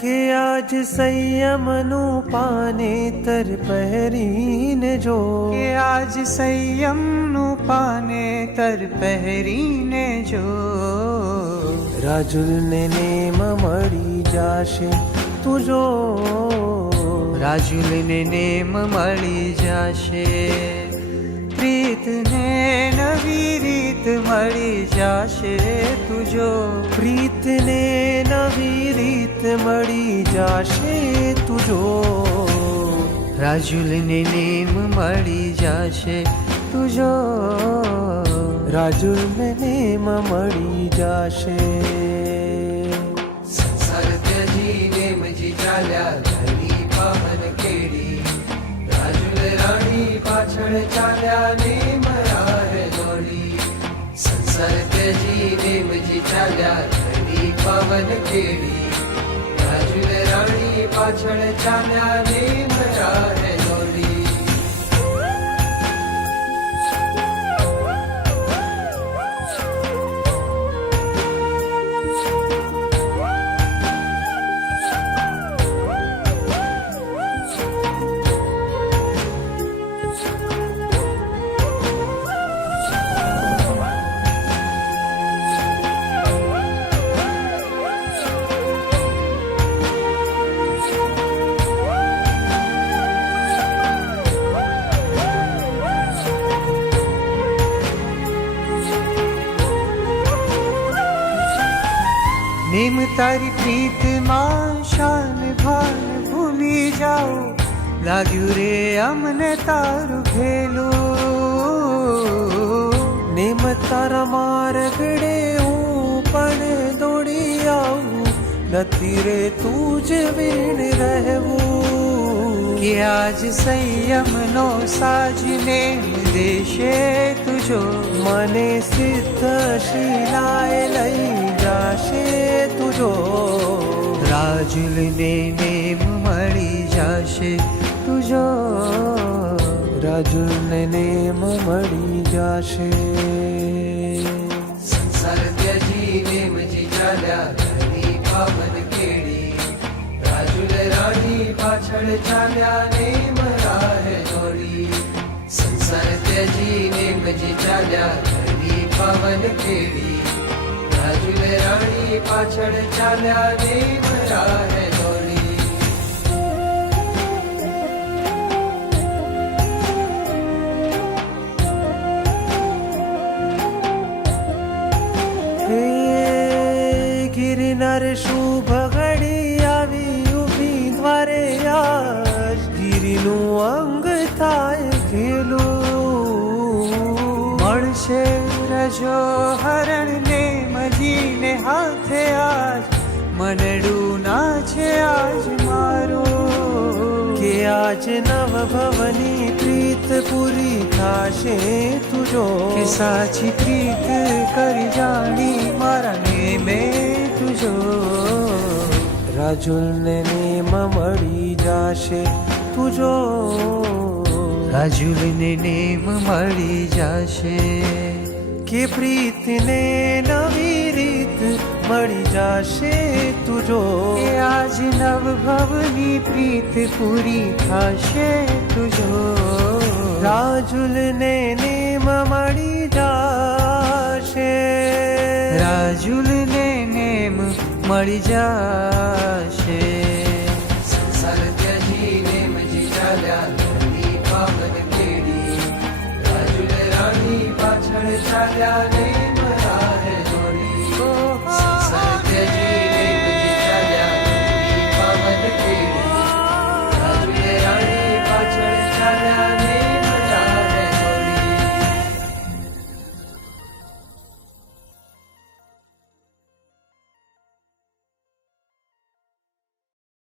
કે આજ સંયમનું પાનેતર પહેરીને જો, કે આજ સંયમનું પાનેતર પહેરીને જો, રાજુલને નેમ મળી જાશે તું જો, રાજુલને નેમ મળી જાશે, પ્રીતને નવી રીત મળી જાશે તું જો, પ્રીતને નવી રીત મળી જાશે તું જો, રાજુલને નેમ મળી જાશે તું જો, રાજુલને નેમ મળી જાશે. સંસાર ત્યજી નેમજી ચાલ્યા ધણી પાવન કેડી, રાજુલ રાણી પાછળ ચાલ્યા નેમ રાહ દોડી, સંસાર ત્યજી નેમજી ચાલ્યા ધણી પાવન કેડી, રાજુલ રાણી પાછળ ચાલ્યા નેમ રાહ દોડી. નેમ તારી પ્રીતમાં શાન ભાન ભૂલી જાઓ, લાગ્યું રે અમને તારું ભેલું, નેમ તારા માર્ગડે હું પણ દોડી આવું, નથી રે તું જ વીણ રહેવું, કે આજ સંયમનો સાજ નેમ દેશે તુજો, મને સિદ્ધ શિલાએ લઈ જાશે તુજો, રાજુલને નેમ મળી જાશે તુજો, રાજુલને નેમ મળી જાશે. સંસાર ત્યજી નેમજી ચાલ્યા ધણી પાવન કેડી, રાજુલ રાણી પાછળ ચાલ્યા નેમ રાહ દોડી, સંસાર ત્યજી નેમજી ચાલ્યા ધણી પાવન કેડી, રાજુલ રાણી પાછળ ચાલ્યા નેમ રાહ દોડી. હે ગિરનાર શુભ ઘડી આવી ઊભી દ્વારે, આજ ગિરિનું અંગ થાય ખેલું, મળશે રજો હરણ નેમજીને હાથે આજ, મનડું નાચે આજ મારું, કે આજ નવ ભવની પ્રીત પૂરી થાશે તુજો, કે સાચી પ્રીત કરી જાણી મારા નેમે તુજો, રાજુલને નેમ મળી જાશે તુજો, રાજુલને નેમ મળી જાશે, કે પ્રીતને નવી રીત મળી જાશે તુજો, કે આજ નવ ભવની પ્રીત પૂરી થાશે તુજો, રાજુલને નેમ મળી જાશે, રાજુલને નેમ મળી જાશે.